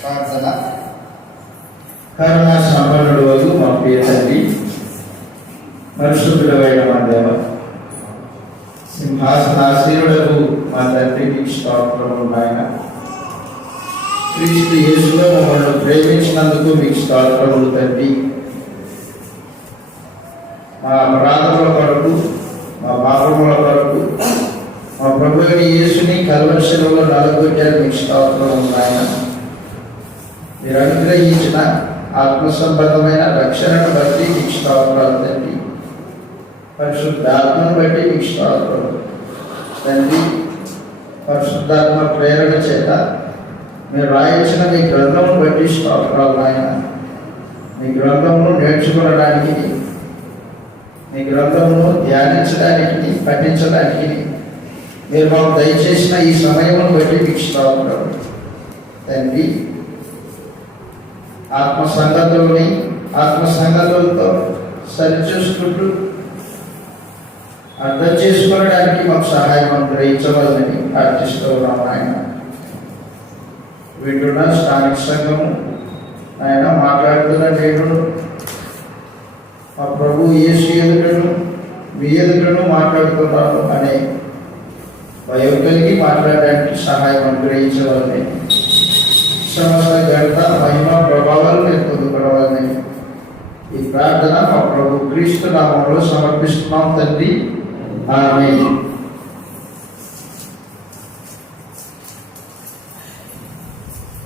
ప్రార్థన. కరుణ సంపన్నుడు వరకు మా ప్రియ తండ్రి పరిశుద్ధుడమైన మా దేవ సింహాసనాశీనుడకు మా తండ్రికి స్తోత్రములు నాయన. క్రీస్తు యేసులో మమ్మల్ని ప్రేమించినందుకు మీకు స్తోత్రములు తండ్రి. మా అపరాధముల కొరకు మా పాపముల కొరకు మా ప్రభు యేసుని కల్వశిలో నలుగొట్టారు మీకు స్తోత్రములు నాయన. మీరు అనుగ్రహించిన ఆత్మ సంబంధమైన రక్షణను బట్టి మీకు స్తోత్రాలు తండ్రి. పరిశుద్ధాత్మను బట్టి మీకు స్తోత్రాలు తండ్రి. పరిశుద్ధాత్మ ప్రేరణ చేత మీరు రాయించిన మీ గ్రంథం బట్టి స్తోత్రాలు ఆయన మీ గ్రంథమును నేర్చుకోవడానికి మీ గ్రంథమును ధ్యానించడానికి పఠించడానికి మీరు మాకు దయచేసిన ఈ సమయమును బట్టి మీకు స్తోత్రాలు తండ్రి. ఆత్మ సంగతుల్ని ఆత్మ సంగతులతో సరిచూసుకుంటూ అర్థం చేసుకోవడానికి మాకు సహాయం అనుగ్రహించవాలని ప్రార్థిస్తూ ఉన్నాం ఆయన. వింటున్న స్థానిక సంఘము ఆయన మాట్లాడుతున్న నేను మా ప్రభు యేసు ఎదుటను మీ ఎదుటను మాట్లాడుతున్నాను అనే భయం కలిగి మాట్లాడడానికి సహాయం అనుగ్రహించవాలని సమస్త ఘనత మహిమ ప్రభావాలు నేను పొందుకోవాలని ఈ ప్రార్థన మా ప్రభు క్రీస్తు నామంలో సమర్పిస్తున్నాం తండ్రి. ఆమె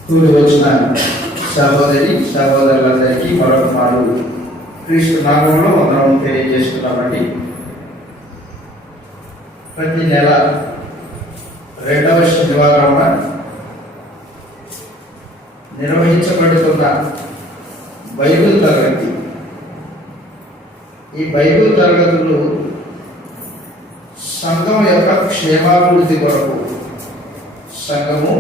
కూడి వచ్చిన సహోదరి సహోదరులందరికీ మరొక మారు క్రీస్తు నామంలో మనం తెలియజేస్తున్నామండి. ప్రతి నెల రెండవ శనివారం నిర్వహించబడుతున్న బైబిల్ తరగతి. ఈ బైబిల్ తరగతులు సంఘం యొక్క క్షేమాభివృద్ధి కొరకు. సంఘము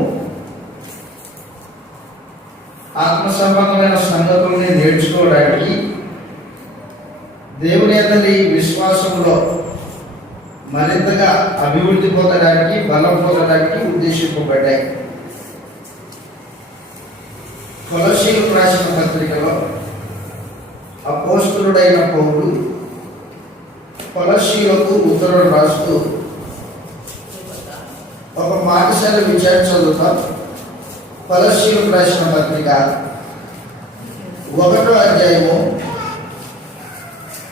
ఆత్మ సంబంధమైన సంగతుల్ని నేర్చుకోవడానికి దేవుని అందరి విశ్వాసంలో మరింతగా అభివృద్ధి పొందడానికి బలం పొందడానికి ఉద్దేశింపబడ్డాయి. కొలసీలు రాసిన పత్రికలో అపోస్తుడైన పౌరుడు కొలసీలకు ఉత్తరం రాస్తూ ఒక పాఠశాల విచారణ చదువుతాం కొలసీలు రాసిన పత్రిక ఒకటో అధ్యాయము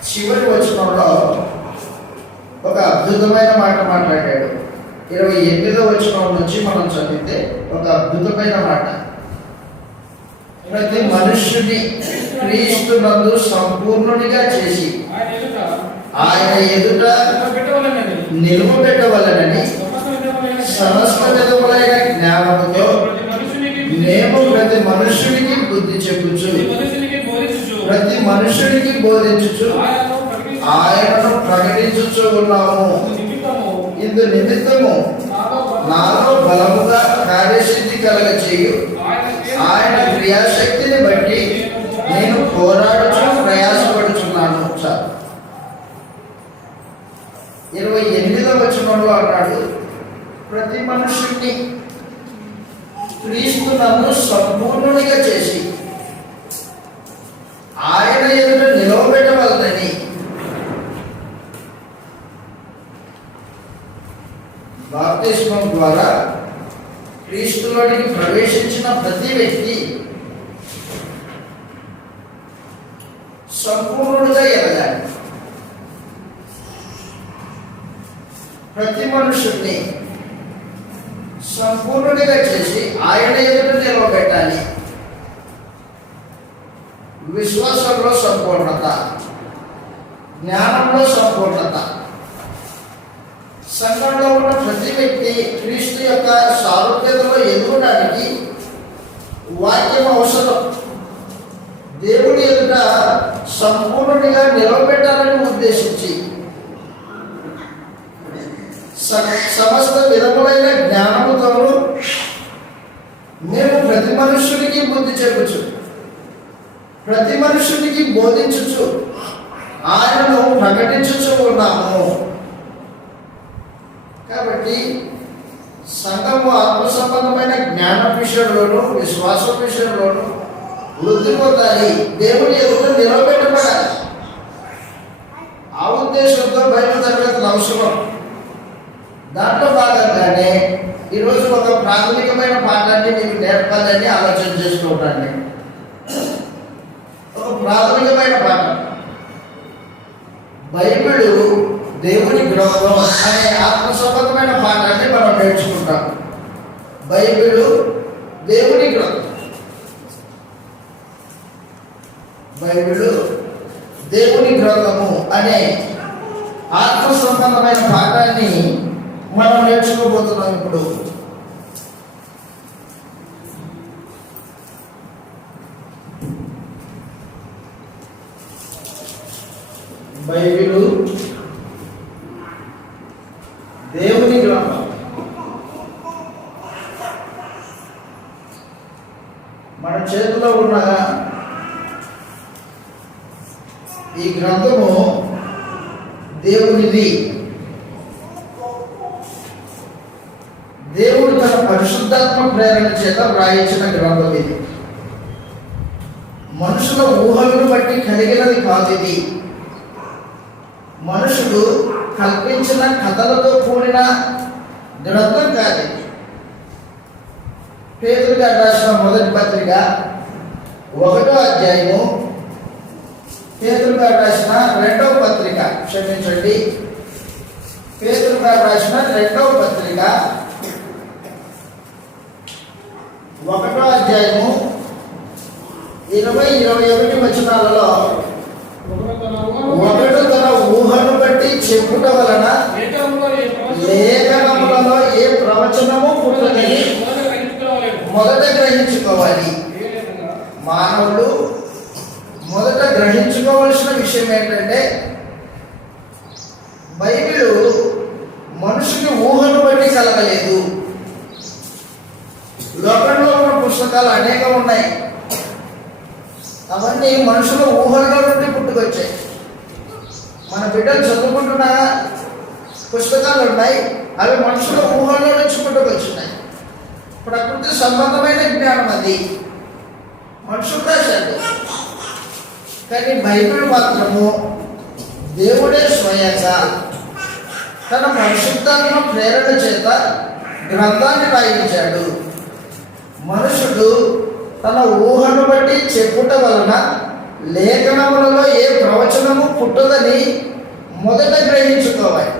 చివరి వచనంలో ఒక అద్భుతమైన మాట మాట్లాడాడు. ఇరవై ఎనిమిదో వచనం నుంచి మనం చదివితే ఒక అద్భుతమైన మాట. ప్రతి మనుష్యుని క్రీస్తు నందు సంపూర్ణునిగా చేసి ఆయన ఎదుట నిలువ పెట్టవలనని సమస్త విధములైన జ్ఞానంతో ప్రతి మనుషునికి మేము ప్రతి మనుష్యునికి బుద్ధి చెప్పుచు ప్రతి మనుషునికి మనుష్యునికి బోధించుచు ఆయనను ప్రకటించుచు ఉన్నాము. ఇందు నిమిత్తము నాలో నాలో బలముగా కార్యసిద్ధి కలగ చేయు ఆయన క్రియాశక్తిని బట్టి నేను పోరాడుచు ప్రయాసపడుచున్నాను చాలు ఇరవై ఎనిమిదో వచనంలో అన్నాడు ప్రతి మనుషుణ్ణి క్రీస్తు నన్ను సంపూర్ణునిగా చేసి ఆయన ఎదుట నిలవబెట్టవలనని బాప్తిస్మం ద్వారా క్రీస్తులోనికి ప్రవేశించిన ప్రతి వ్యక్తి సంపూర్ణుడుగా ఎదగాలి. ప్రతి మనుషుల్ని సంపూర్ణుడిగా చేసి ఆయన ఎదుట నిలవబెట్టాలి. విశ్వాసంలో సంపూర్ణత జ్ఞానంలో సంపూర్ణత. సంఘంలో ఉన్న ప్రతి వ్యక్తి క్రీస్తు యొక్క సారూప్యతలో ఎదుగుడానికి వాక్యం అవసరం. దేవుడి ఎదుట సంపూర్ణుడిగా నిలబెట్టాలని ఉద్దేశించి సమస్త విధములైన జ్ఞానముతో మేము ప్రతి మనుష్యునికి బుద్ధి చెప్పుచు ప్రతి మనుషునికి బోధించచ్చు ఆయనను ప్రకటించచ్చు ఉన్నాము. కాబట్టి సంఘము ఆత్మ సంబంధమైన జ్ఞాన విషయంలోనూ విశ్వాస విషయంలోను వృద్ధి పొందాలి. దేవుని ఎదుట నిలబెట్టబడాలి. ఆ ఉద్దేశంతో బయట తరగతులు అవసరం. దాంట్లో భాగంగానే ఈరోజు ఒక ప్రాథమికమైన పాఠాన్ని మీకు నేర్పాలని ఆలోచన చేసుకుంటాను ఒక ప్రాథమికమైన పాఠం. బైబిల్ దేవుని గ్రంథం అనే ఆత్మ సంబంధమైన పాఠాన్ని మనం నేర్చుకుంటాం. బైబిల్ దేవుని గ్రంథం. బైబిల్ దేవుని గ్రంథము అనే ఆత్మ సంబంధమైన పాఠాన్ని మనం నేర్చుకోబోతున్నాం ఇప్పుడు బైబిలు దేవుని గ్రంథం మన చేతిలో ఉన్న ఈ గ్రంథము దేవునిది దేవుడు తన పరిశుద్ధాత్మ ప్రేరణ చేత వ్రాయించిన గ్రంథం ఇది మనుషుల ఊహలను బట్టి కలిగినది కాదు ఇది మనుషుడు కల్పించిన కథలతో కూడిన గ్రంథం కాదు ఇది పేదలు గారు రాసిన మొదటి పత్రిక ఒకటో అధ్యాయము పేదలు గారు రాసిన రెండవ పత్రిక క్షమించండి పేదలు గారు రాసిన రెండవ పత్రిక ఒకటో అధ్యాయము ఇరవై ఇరవై ఒకటి వచనాలలో ఒకడు తన ఊహను బట్టి చెప్పుట వలన లేఖనములలో ఏ ప్రవచనము పుట్టదని మొదట గ్రహించుకోవాలి? మానవుడు మొదట గ్రహించుకోవలసిన విషయం ఏంటంటే బైబిల్ మనుషుని ఊహను బట్టి కలగలేదు. లోకంలో ఉన్న పుస్తకాలు అనేకం ఉన్నాయి. అవన్నీ మనుషుల ఊహల్లో నుండి పుట్టుకొచ్చాయి. మన బిడ్డలు చదువుకుంటున్న పుస్తకాలు ఉన్నాయి. అవి మనుషుల ఊహల్లో నుంచి పుట్టుకొచ్చున్నాయి ప్రకృతి సంబంధమైన జ్ఞానం అది. మనుషులు రాశారు. కానీ బైబిల్ మాత్రము దేవుడే స్వయంగా తన పరిశుద్ధాత్మ ప్రేరణ చేత గ్రంథాన్ని రాయించాడు మనుషుడు తన ఊహను బట్టి చెప్పుట వలన లేఖనములలో ఏ ప్రవచనము పుట్టదని మొదట గ్రహించుకోవాలి.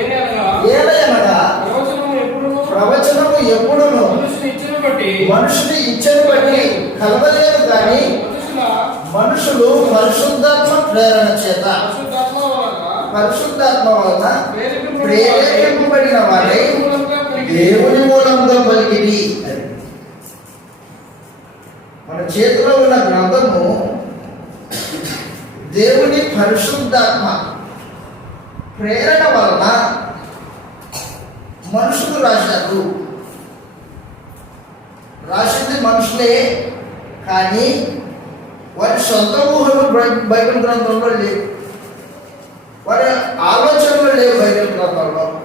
ఏలయనగా, ఏదైనగా ప్రవచనము ఎప్పుడును బట్టి మనుషుని ఇచ్చని బట్టి కలవలేదు కానీ మనుషుల పరిశుద్ధాత్మ ప్రేరణ చేత. పరిశుద్ధాత్మ వలన ప్రేరేపింపబడిన ప్రేరేపింపబడిన వారై దేవుని మూలంగా పలికిది. మన చేతిలో ఉన్న గ్రంథము దేవుని పరిశుద్ధాత్మ ప్రేరణ వలన మనుషులు రాశారు. రాసింది మనుషులే కానీ వారి సొంత ఊహలు బై- బైబిల్ గ్రంథంలో లేవు. వారి ఆలోచనలు లేవు బైబిల్ గ్రంథంలో.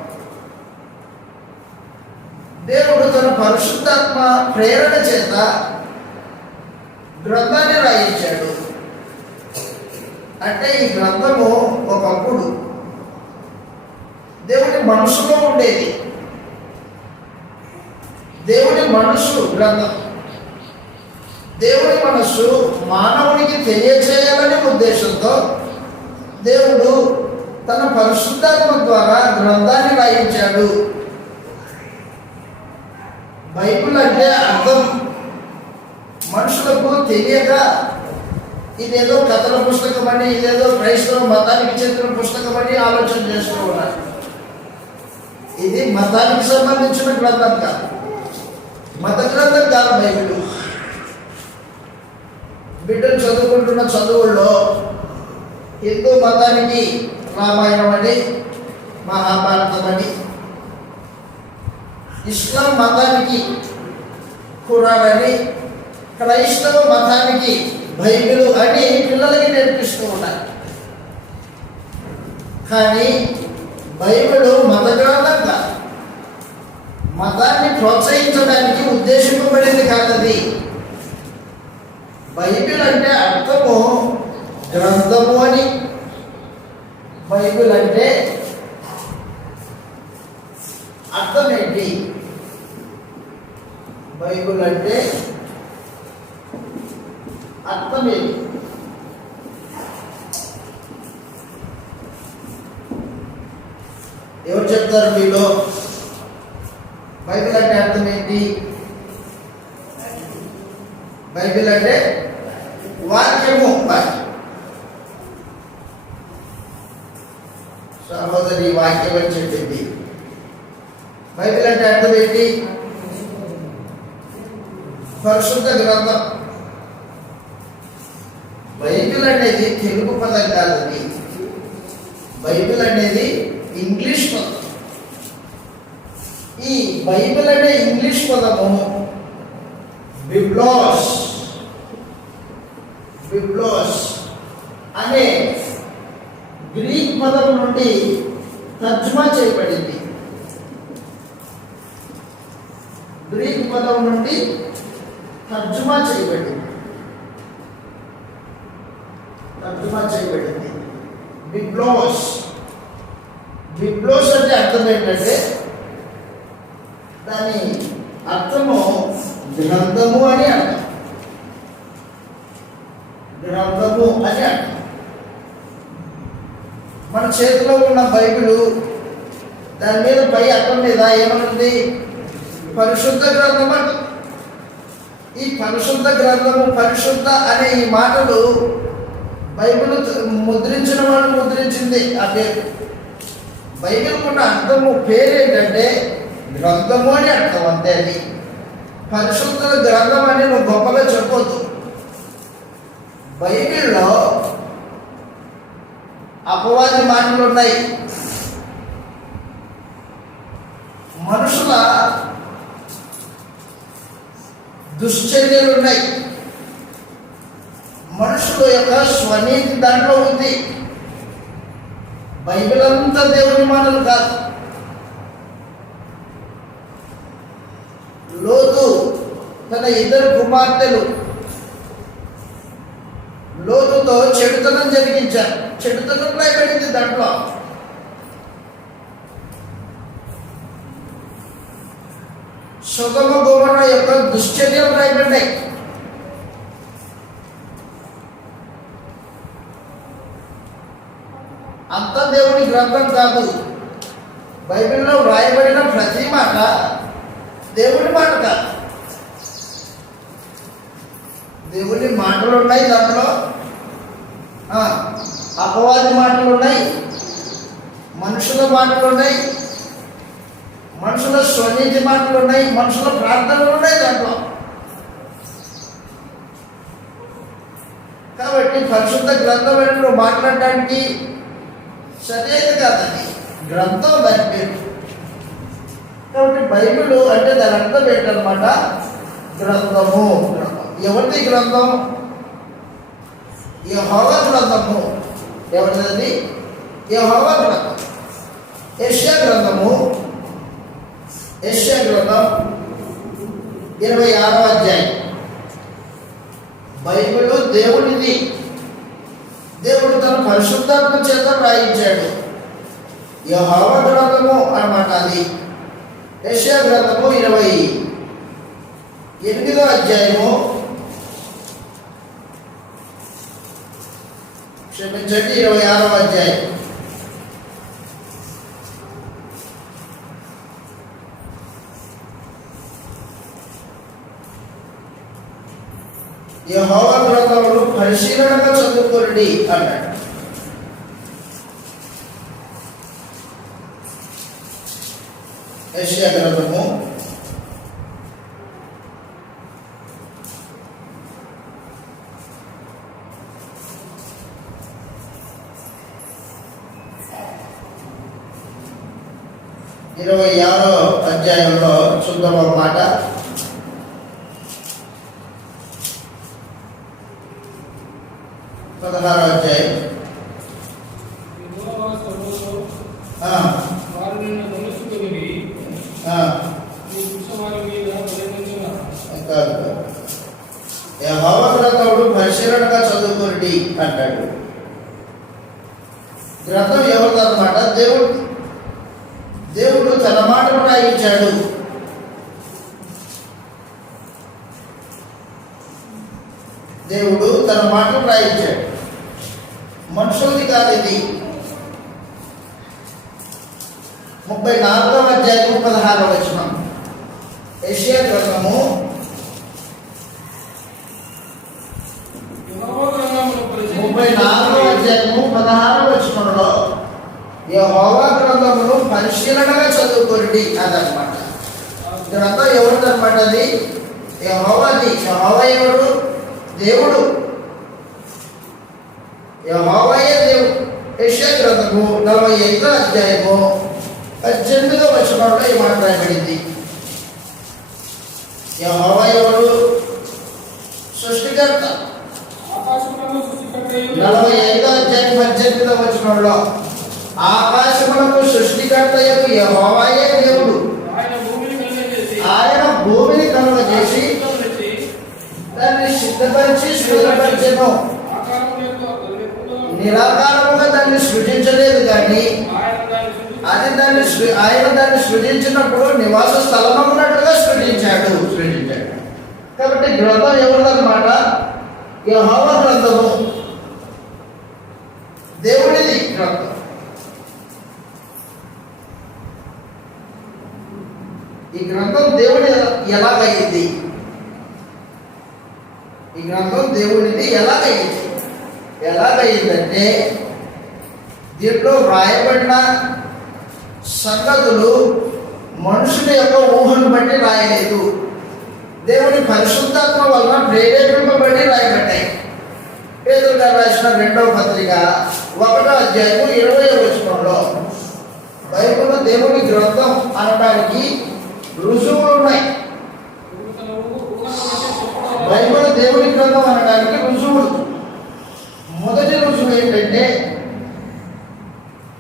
దేవుడు తన పరిశుద్ధాత్మ ప్రేరణ చేత గ్రంథాన్ని రాయించాడు. అంటే ఈ గ్రంథము ఒకప్పుడు దేవుడి మనసులో ఉండేది. దేవుని మనసు గ్రంథం. దేవుని మనస్సు మానవునికి తెలియచేయాలనే ఉద్దేశంతో దేవుడు తన పరిశుద్ధాత్మ ద్వారా గ్రంథాన్ని రాయించాడు. బైబిల్ అంటే అర్థం. మనుషులకు తెలియక ఇదేదో కథల పుస్తకం అని ఇదేదో క్రైస్తవ మతానికి చెందిన పుస్తకం అని ఆలోచన చేస్తూ ఉన్నారు. ఇది మతానికి సంబంధించిన గ్రంథం కాదు. మత గ్రంథం కాదు బైబిల్. బిడ్డలు చదువుకుంటున్న చదువుల్లో హిందూ మతానికి రామాయణం అని మహాభారతం అని ఇస్లాం మతానికి ఖురాన్ అని క్రైస్తవ మతానికి బైబిల్ అని పిల్లలకి నేర్పిస్తూ ఉన్నారు. కానీ బైబిల్ మత గ్రంథం కాదు. మతాన్ని ప్రోత్సహించడానికి ఉద్దేశింపబడింది కాదది. బైబిల్ అంటే అర్థము గ్రంథము అని. బైబిల్ అంటే అర్థం ఏంటి? బైబిల్ అంటే అర్థం ఏంటి? ఎవరు చెప్తారు మీలో? ఏంటి? బైబిల్ అంటే వాక్యము వాక్యం సహోదరి వాక్యం అని చెప్పింది. బైబిల్ అంటే అర్థం ఏంటి? పరిశుద్ధ గ్రంథం. బైబిల్ అనేది తెలుగు పదం కాదండి. బైబిల్ అనేది ఇంగ్లీష్ పదం. ఈ బైబిల్ అనే ఇంగ్లీష్ పదము బిబ్లాస్ బిబ్లాస్ అనే గ్రీక్ పదం నుండి తర్జుమా చేయబడింది. గ్రీక్ పదం నుండి తర్జుమా చేయబడింది. తర్జుమా చేయబడింది. బిబ్లోస్. బిబ్లోస్ అంటే అర్థం ఏంటంటే దాని అర్థము గ్రంథము అని అర్థం. గ్రంథము అని అర్థం. మన చేతిలో ఉన్న బైబిల్ దాని మీద పై అర్థం మీద ఏమనుంది? పరిశుద్ధ గ్రంథం అంట. ఈ పరిశుద్ధ గ్రంథము పరిశుద్ధ అనే ఈ మాటలు బైబిల్ ముద్రించిన వాళ్ళు ముద్రించింది. ఆ పేరు బైబిల్ ఉన్న అర్థము పేరు ఏంటంటే గ్రంథము అని అర్థం అంతే అది పరిశుద్ధుల గ్రంథం అని నువ్వు గొప్పగా చెప్పొద్దు బైబిల్లో అపవాది మాటలు ఉన్నాయి. మనుషుల దుశ్చర్యలు ఉన్నాయి మనుషుల యొక్క స్వనీతి దాంట్లో ఉంది. బైబిల్ అంతా దేవుని మాటలు కాదు. తన ఇద్దరు కుమార్తెలు లోతుతో చెడుతనం జరిగించారు. చెడుతనం రాయబడింది దాంట్లో. సుగమ గోమర యొక్క దుశ్చర్యలు రాయబడ్డాయి అంత దేవుని గ్రంథం కాదు. బైబిల్లో వ్రాయబడిన ప్రతి మాట దేవుని మాట కాదు. దేవుని మాటలు ఉన్నాయి దాంట్లో? ఆ, అపవాది మాటలు ఉన్నాయి మనుషుల మాటలు ఉన్నాయి మనుషుల స్వనీతి మాటలు ఉన్నాయి మనుషుల ప్రార్థనలు ఉన్నాయి దాంట్లో. కాబట్టి పరిశుద్ధ గ్రంథం అని మాట్లాడటానికి మాట్లాడడానికి సరైనది కాదండి గ్రంథం దాని పేరు. కాబట్టి బైబిల్ అంటే దాని అర్థం ఏంటనమాట గ్రంథము. గ్రంథం ఎవరిది గ్రంథం ఈ హోవ గ్రంథము. ఎవరిదండి ఈ హోవ గ్రంథం ఏషియా గ్రంథము. యెషయా గ్రంథం ఇరవై ఆరో అధ్యాయం. బైబిల్ దేవుడిది. దేవుడు తన పరిశుద్ధాత్మ చేత రాయించాడు యెహోవ గ్రంథము అనమాట అది. ఏషియా గ్రంథము ఇరవై ఎనిమిదో అధ్యాయము. క్షమించండి ఇరవై ఆరో అధ్యాయం యెహోవా గ్రంథమును పరిశీలనగా చదువుకోండి అన్నాడు యెషయా గ్రంథము ఇరవై ఆరో అధ్యాయంలో చూద్దాం ఒక మాట? పదహారో అధ్యాయం. యెహోవా పరిశీలనగా చదువుకోండి అంటాడు. గ్రంథం ఎవరిదన్నమాట దేవుడు దేవుడు తన మాటను రాయించాడు దేవుడు తన మాటను రాయించాడు మనుషులది కాదు ఇది. ముప్పై నాలుగవ అధ్యాయం పదహారవ వచనం. ఏషియా గ్రంథము ముప్పై నాలుగవ అధ్యాయము వచనంలో యహోవా గ్రంథమును పరిశీలనగా చదువుకోండి అదనమాట గ్రంథం ఎవరిదనమాట అది? యహోవాది యెహోవా దేవుడు. యెహోవాయే దేవుడు. యెషయా గ్రంథము నలభై ఐదో అధ్యాయము పద్దెనిమిదో వచనంలో ఈ మాట రాయబడింది. యెహోవా ఎవరు సృష్టికర్త. నలభై ఐదో అధ్యాయం పద్దెనిమిదో వచనంలో. ఆకాశములకు యొక్క యెహోవాయే దేవుడు. ఆయన భూమిని కలుగజేసి, చేసి దాన్ని సిద్ధపరిచి స్థిరపరిచెను. నిరాకారముగా దాన్ని సృజించలేదు కానీ ఆయన దాన్ని అది దాన్ని ఆయన దాన్ని సృజించినప్పుడు నివాస స్థలమన్నట్టుగా సృజించాడు సృజించాడు. కాబట్టి గ్రంథం ఎవరిదన్నమాట యహోవ గ్రంథము. దేవుడిది గ్రంథం. ఈ గ్రంథం దేవుడి ఎలాగైంది? ఈ గ్రంథం దేవుడిది ఎలాగైంది? ఎలాగైందంటే దీంట్లో వ్రాయబడిన సంగతులు మనుషుల యొక్క ఊహను బట్టి రాయలేదు. దేవుని పరిశుద్ధాత్మ వలన ప్రేరేపింపబడి రాయబడ్డాయి. పేదలు గారు రాసిన రెండవ పత్రిక ఒకటో అధ్యాయము ఇరవై వచనంలో బైబిల్ దేవుని గ్రంథం అనడానికి రుజువులు ఉన్నాయి బైబిల్ దేవుని గ్రంథం అనడానికి రుజువులు. మొదటి రుజువు ఏంటంటే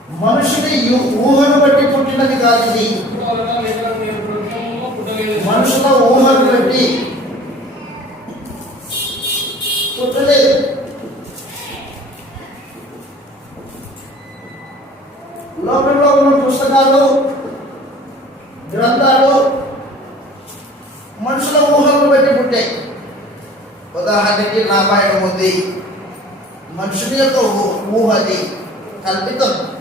మనుషుని యు- ఊహను బట్టి పుట్టినది కాదు ఇది. మనుషుల ఊహను బట్టి పుట్టలేదు. లోకంలో ఉన్న పుస్తకాలు గ్రంథాలు మనుషుల ఊహలను బట్టి పుట్టాయి. ఉదాహరణకి రామాయణం ఉంది. మనుషుని యొక్క ఊ- ఊహ అది కల్పితం.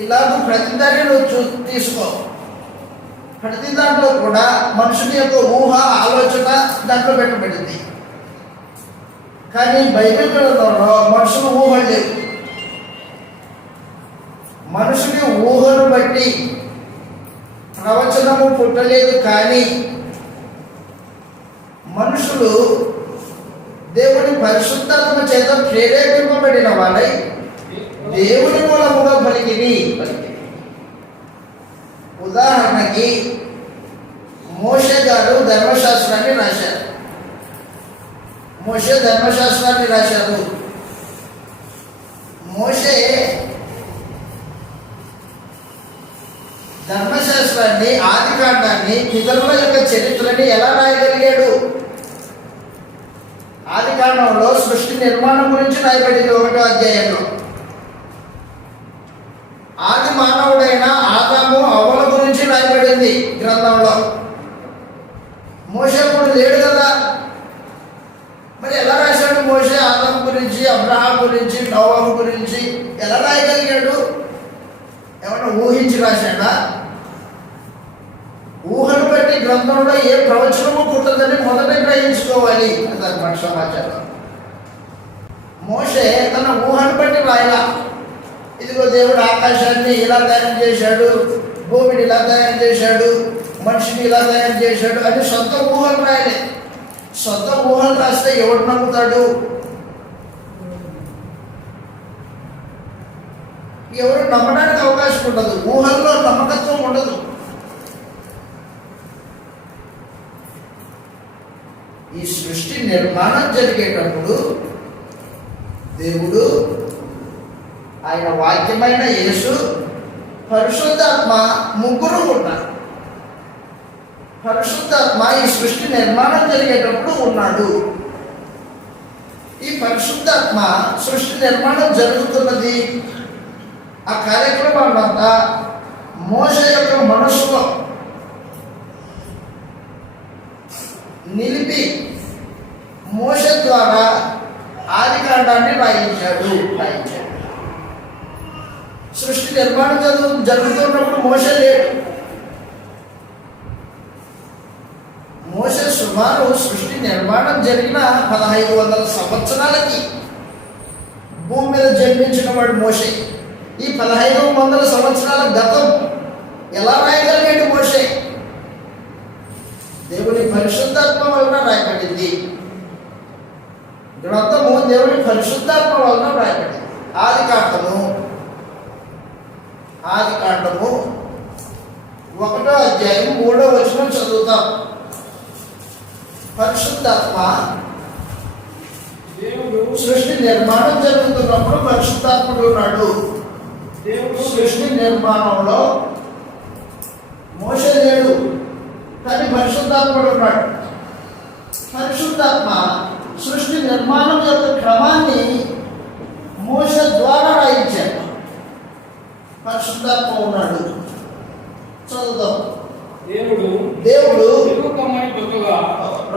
నువ్వు ప్రతి దాన్ని నువ్వు చూ తీసుకో. ప్రతి దాంట్లో కూడా మనుషుని యొక్క ఊహ ఆలోచన దాంట్లో పెట్టబడింది. కానీ బైబిల్ గ్రంథంలో మనుషులు ఊహలు లేవు మనుషుని ఊహను బట్టి ప్రవచనము పుట్టలేదు కానీ మనుషులు దేవుని పరిశుద్ధాత్మ చేత ప్రేరేపింపబడిన వాళ్ళై దేవుని మూలముగా పలికిని పలికిని ఉదాహరణకి మోషే గారు ధర్మశాస్త్రాన్ని రాశారు. మోషే ధర్మశాస్త్రాన్ని రాశారు. మోషే ధర్మశాస్త్రాన్ని ఆది కాండాన్ని పితరుల యొక్క చరిత్రని ఎలా రాయగలిగాడు? ఆది కాండంలో సృష్టి నిర్మాణం గురించి రాయబడింది ఒకటో అధ్యాయంలో. ఆది మానవుడైన ఆదాము అవల గురించి రాయబడింది గ్రంథంలో. మోసే లేడు కదా? మరి ఎలా రాశాడు మోసే ఆదం గురించి అబ్రహాం గురించి నోవాహు గురించి? ఎలా రాయగలిగాడు? ఏమన్నా ఊహించి రాశాడా? ఊహను బట్టి గ్రంథంలో ఏ ప్రవచనము పుట్టదని మొదట గ్రహించుకోవాలి అదనమాట సమాచారం మోషే తన ఊహను బట్టి రాయలా. ఇదిగో దేవుడు ఆకాశాన్ని ఇలా తయారు చేశాడు భూమిని ఇలా తయారు చేశాడు మనిషిని ఇలా తయారు చేశాడు అని సొంత ఊహలు రాయలే. సొంత ఊహలు రాస్తే ఎవడు నమ్ముతాడు? ఎవరు నమ్మడానికి అవకాశం ఉండదు. ఊహల్లో నమ్మకత్వం ఉండదు. ఈ సృష్టి నిర్మాణం జరిగేటప్పుడు దేవుడు ఆయన వాక్యమైన యేసు పరిశుద్ధాత్మ ముగ్గురు ఉన్నారు. పరిశుద్ధాత్మ ఈ సృష్టి నిర్మాణం జరిగేటప్పుడు ఉన్నాడు. ఈ పరిశుద్ధాత్మ సృష్టి నిర్మాణం జరుగుతున్నది. ఆ కార్యక్రమాలంతా మోస యొక్క మనసులో నిలిపి మోస ద్వారా ఆది కాండాన్ని రాయించాడు. రాయించాడు సృష్టి నిర్మాణం జరుగు జరుగుతున్నప్పుడు మోస లేడు. మోస సుమారు సృష్టి నిర్మాణం జరిగిన పదహైదు వందల సంవత్సరాలకి భూమి మీద జన్మించిన వాడు మోసే ఈ పదహైదు వందల సంవత్సరాల గతం ఎలా రాయగలిగాడు మోసే పరిశుద్ధాత్మ వలన రాయబడింది. గ్రంథము దేవుని పరిశుద్ధాత్మ వలన రాయబడింది. ఆది కాండము. ఆది కాండము. ఒకటో అధ్యాయం మూడో వచనం చదువుతాం. పరిశుద్ధాత్మ దేవుడు సృష్టి నిర్మాణం జరుగుతున్నప్పుడు పరిశుద్ధాత్ముడు ఉన్నాడు. దేవుడు సృష్టి నిర్మాణంలో మోస లేడు. కానీ పరిశుద్ధాత్ముడు ఉన్నాడు. పరిశుద్ధాత్మ సృష్టి నిర్మాణం యొక్క క్రమాన్ని మోస ద్వారా రాయించాడు. పరిశుద్ధాత్మ ఉన్నాడు. చదువుదాం. దేవుడు దేవుడు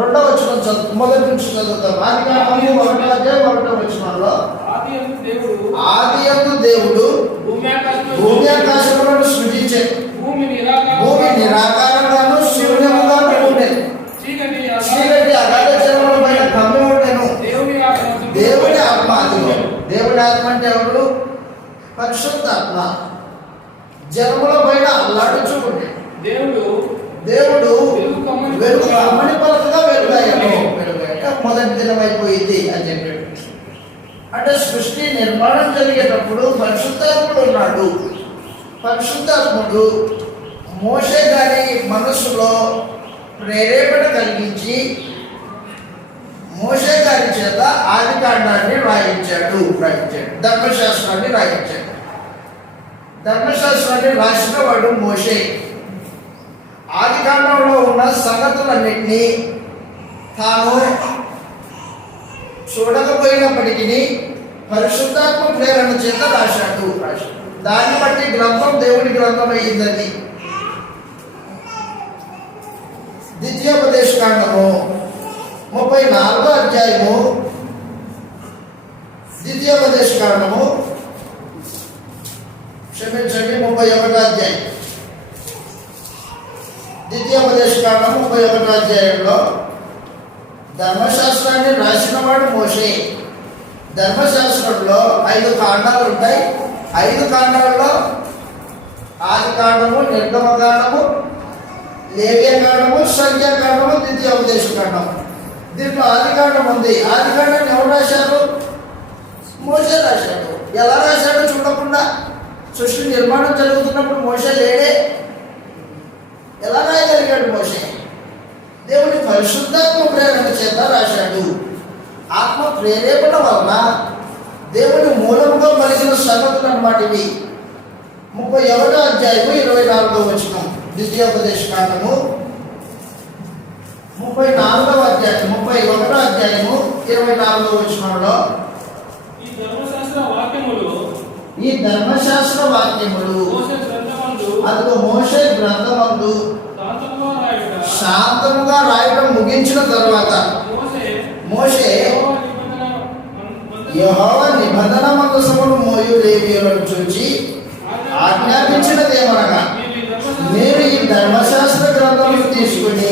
రెండవ వచనం చదువు మొదటి నుంచి చదువుతాం. ఆది కాండము ఒకటో అధ్యాయం వచనంలో ఆది అందు దేవుడు ఆది యందు దేవుడు భూమి ఆకాశములను సృజించాడు భూమి నిరాకారం భూమి నిరాకారంగాను శూన్యముగాను ఉండేది చీకటి చీకటి అగాధ జలముల పైన కమ్మి ఉండెను దేవుని ఆత్మ దేవుని ఆత్మ అదిగో దేవుని ఆత్మ అంటే ఎవరు? పరిశుద్ధాత్మ. జలముల పైన అల్లాడుచూ దేవుడు దేవుడు వెలుగు కమ్మని పలకగా వెలుగాయను మొదటి దినం అయిపోయింది అని చెప్పాడు. అంటే సృష్టి నిర్మాణం జరిగేటప్పుడు పరిశుద్ధాత్ముడు ఉన్నాడు. పరిశుద్ధాత్ముడు మోసే గారి మనసులో ప్రేరేపణ కలిగించి మోసే గారి చేత ఆది కాండాన్ని రాయించాడు రాయించాడు. ధర్మశాస్త్రాన్ని రాయించాడు. ధర్మశాస్త్రాన్ని రాసిన వాడు మోషే. ఆది కాండంలో ఉన్న సంగతులన్నింటినీ తాను చూడకపోయినప్పటికీ పరిశుద్ధాత్మ ప్రేరణ చేత రాశాడు రాశాడు. దాన్ని బట్టి గ్రంథం దేవుడి గ్రంథం అయ్యిందని ద్వితీయోపదేశ కాండము. ముప్పై నాలుగో అధ్యాయము ద్వితీయోపదేశ కాండము క్షమించండి ముప్పై ఒకటో అధ్యాయం. ద్వితీయోపదేశ కారణం ముప్పై ఒకటో అధ్యాయంలో ధర్మశాస్త్రాన్ని రాసిన వాడు మోషే. ధర్మశాస్త్రంలో ఐదు కాండాలు ఉంటాయి. ఐదు కాండాలలో ఆది కాండము నిర్గమ కాండము లేవ్య కాండము సంఖ్యాకాండము ద్వితీయోపదేశ కాండము దీంట్లో ఆదికాండం ఉంది. ఆదికాండం ఎవరు రాశారు? మోసే రాశాడు. ఎలా రాశాడో చూడకుండా సృష్టి నిర్మాణం జరుగుతున్నప్పుడు మోసే లేడే. ఎలా రాయగలిగాడు మోసే దేవుని పరిశుద్ధాత్మ ప్రేరణ చేత రాశాడు. ఆత్మ ప్రేరేపణ వలన దేవుని మూలంగా పలికిన సంగతులు అన్నమాట ఇవి. ముప్పై ఒకటో అధ్యాయము ఇరవై నాలుగో వచ్చిన ద్వితీయోపదేశ కాండము. ముప్పై నాలుగవ అధ్యాయం ముప్పై ఒకటో అధ్యాయము ఇరవై నాలుగో వచనంలో ఈ ధర్మశాస్త్ర వాక్యములు ఈ ధర్మశాస్త్ర వాక్యములు అదిగో మోసే గ్రంథమందు శాంతముగా రాయడం ముగించిన తర్వాత మంద- యెహోవ నిబంధన మందసమును మోయు లేవీయులను చూచి ఆజ్ఞాపించినదేమనగా మీరు ఈ ధర్మశాస్త్ర గ్రంథములు తీసుకుని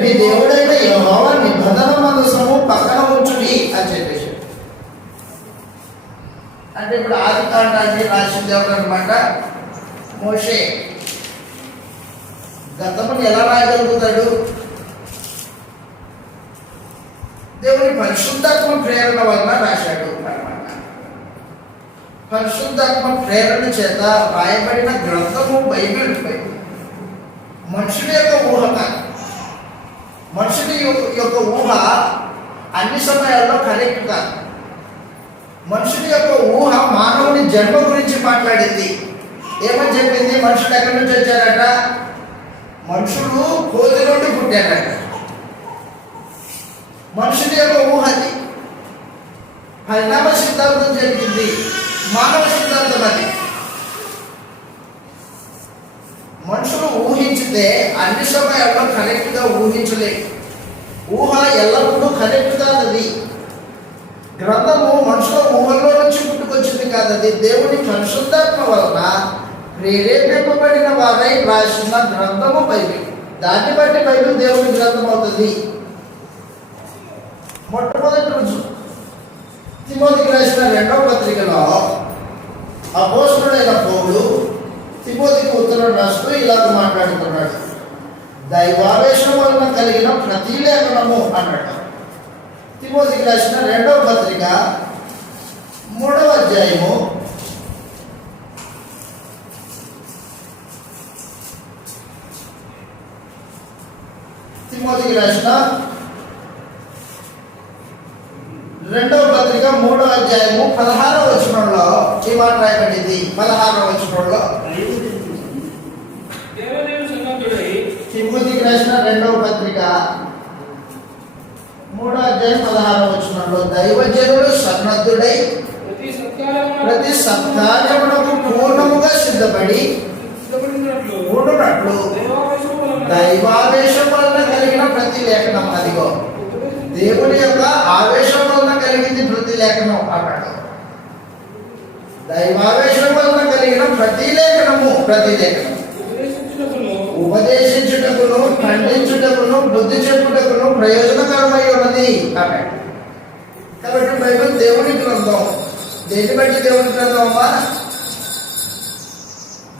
మీ దేవుడైన యెహోవ నిబంధన మందసము పక్కన ఉంచుడి అని చెప్పేసి. అంటే ఇప్పుడు ఆది కాండాన్ని రాసిన దేవుడు అనమాట మోషే. గతముని ఎలా రాయగలుగుతాడు? దేవుని పరిశుద్ధాత్మ ప్రేరణ వలన రాశాడు అన్నమాట. పరిశుద్ధాత్మ ప్రేరణ చేత రాయబడిన గ్రంథము బైబిల్ బైబిల్ మనుషుడి యొక్క ఊహ కాదు. మనుషుడి యొక్క- యొక్క ఊహ అన్ని సమయాల్లో కరెక్ట్ కాదు. మనుషుడి యొక్క ఊహ మానవుని జన్మ గురించి మాట్లాడింది. ఏమని చెప్పింది? మనుషులు ఎక్కడి నుంచి వచ్చారట? మనుషులు కోతి నుండి పుట్టారట. మనుషుని యొక్క ఊహ అది. పరిణామ సిద్ధాంతం జరిగింది మానవ సిద్ధాంతం అది. మనుషులు ఊహించితే అన్ని సమయాల్లో కరెక్ట్గా ఊహించలేదు ఊహ ఎల్లప్పుడూ కరెక్ట్ కాదది గ్రంథము మనుషుల ఊహల్లో నుంచి పుట్టుకొచ్చింది కాదది దేవుని పరిశుద్ధాత్మ వలన ప్రేరేపింపబడిన వారై రాసిన గ్రంథము బైబిల్. దాన్ని బట్టి బైబిల్ దేవుని గ్రంథం అవుతుంది. మొట్టమొదటి రోజు తిమోతికి రాసిన రెండవ పత్రికలో అపోస్తుడైన పౌలు తిమోతికి ఉత్తరం రాస్తూ ఇలాగ మాట్లాడుతున్నాడు. దైవావేశం వలన కలిగిన ప్రతి లేఖనము అన్నాడు. తిమోతికి రాసిన రెండవ పత్రిక మూడవ అధ్యాయము తిమోతికి రాసిన రెండవ పత్రిక మూడవ అధ్యాయము పదహారవ వచనంలో ఈ మాట రాయబడింది. పదహారవ వచనంలో. దేవదేవుని రాసిన రెండవ పత్రిక మూడో అధ్యాయం పదహారవ వచనంలో దైవజనుడు సన్నద్ధుడై ప్రతి సత్కార్యమునకు పూర్ణముగా సిద్ధపడి సిద్ధపడినట్లు ఉండునట్లు దైవావేశం వలన కలిగిన ప్రతి లేఖనం అదిగో దేవుని యొక్క ఆవేశం వలన కలిగింది ప్రతి లేఖనం అన్నాడు దైవావేశం వలన కలిగిన ప్రతి లేఖనము ప్రతి లేఖనం. ఉపదేశించుటకును ఖండించుటకును బుద్ధి చెప్పుటకును ప్రయోజనకరమై ఉన్నది అన్నాడు కాబట్టి బైబిల్ దేవుని గ్రంథం. దేన్ని బట్టి దేవుని గ్రంథం అమ్మా?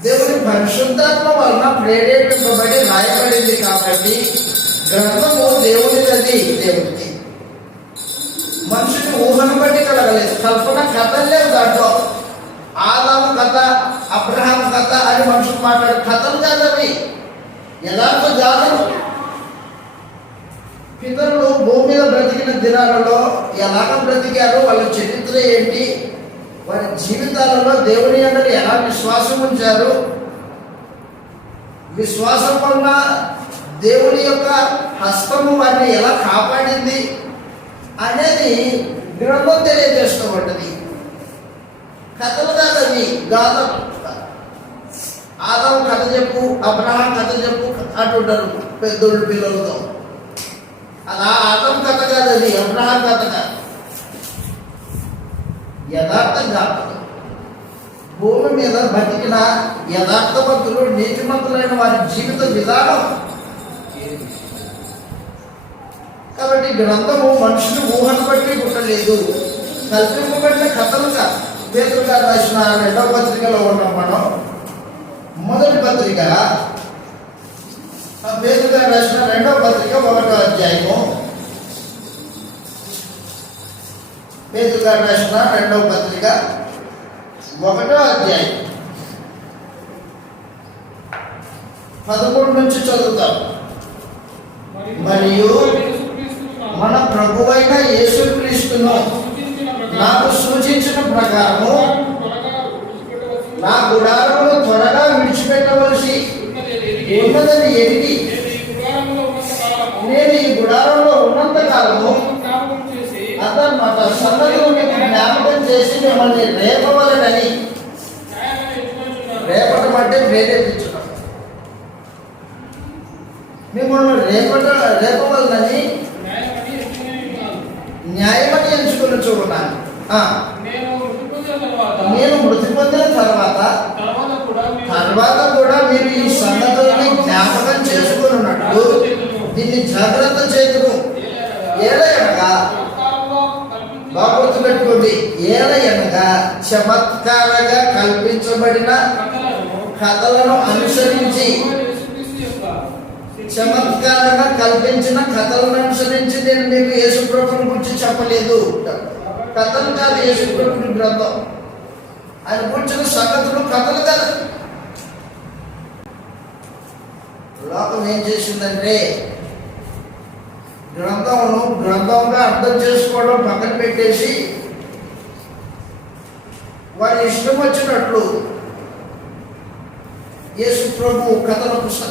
దేవుని పరిశుద్ధాత్మ వలన ప్రేరేపింపబడి రాయబడింది కాబట్టి గ్రంథము దేవునిది దేవుడిది మనుషుని ఊహను బట్టి కలగలేదు. కల్పన కథలు లేవు దాంట్లో. ఆదాము కథ అబ్రహాం కథ అని మనుషులు మాట్లాడే కథలు కాదవి యథార్థ జాతలు పితరులు భూమి మీద బ్రతికిన దినాలలో ఎలాగ బ్రతికారు వాళ్ళ చరిత్ర ఏంటి? వారి జీవితాలలో దేవుని అందరి ఎలా విశ్వాసం ఉంచారు? విశ్వాసం వల్ల దేవుని యొక్క హస్తము వారిని ఎలా కాపాడింది? అనేది గ్రంథం తెలియజేస్తూ ఉంటుంది కథలు కాదవి గాథం ఆదం కథ చెప్పు అబ్రహాం కథ చెప్పు అంటుంటారు పెద్దోళ్ళు పిల్లలతో. అలా ఆదం కథ కాదు అది అబ్రహాం కథ కాదు. యథార్థం కాదు భూమి మీద బతికిన యథార్థవంతులు నీతిమంతులైన వారి జీవిత విధానం కాబట్టి గ్రంథము మనుషులు ఊహను బట్టి పుట్టలేదు. కల్పింపబడిన కథలుగా పేదలు గారు రాసిన రెండవ పత్రికలో ఉన్నాం మనం. మొదటి పత్రిక పేదలు గారు రాసిన రెండవ పత్రిక ఒకటో అధ్యాయము. పేదలు గారు రాసిన రెండవ పత్రిక ఒకటో అధ్యాయం. పదమూడు నుంచి చదువుతాం. మరియు మన ప్రభువైన యేసుక్రీస్తును నాకు సూచించిన ప్రకారము నా గుడారమును త్వరగా విడిచిపెట్టవలసి ఉన్నదని ఎరిగి నేను ఈ గుడారంలో ఉన్నంత కాలము అతన్నమాట సన్నదులు మీకు జ్ఞాపకం చేసి మిమ్మల్ని రేపవలనని రేపటం అంటే ప్రేరేపించడం మిమ్మల్ని రేపట రేపవలనని న్యాయమని ఎంచుకుని చూడన్నాను ఆ, నేను మృతి పొందిన తర్వాత తర్వాత కూడా మీరు ఈ సంగతుల్ని జ్ఞాపకం చేసుకున్నట్టు దీన్ని జాగ్రత్త చేతును ఏలయనగా సంస్కారంలో కల్పించిన బాగా గుర్తుపెట్టుకోండి ఏలయనగా చమత్కారంగా కల్పించబడిన కథలను అనుసరించి చమత్కారంగా కల్పించిన కథలను అనుసరించి నేను మీకు యేసుప్రభుని గురించి చెప్పలేదు. కథలు కాదు యేసుప్రభుని గ్రంథం. ఆయన గురించిన సంగతులు కథలు కాదు. లోకం ఏం చేసిందంటే గ్రంథమును గ్రంథంగా అర్థం చేసుకోవడం పక్కన పెట్టేసి వారి ఇష్టం వచ్చినట్లు యేసు ప్రభు కథలకు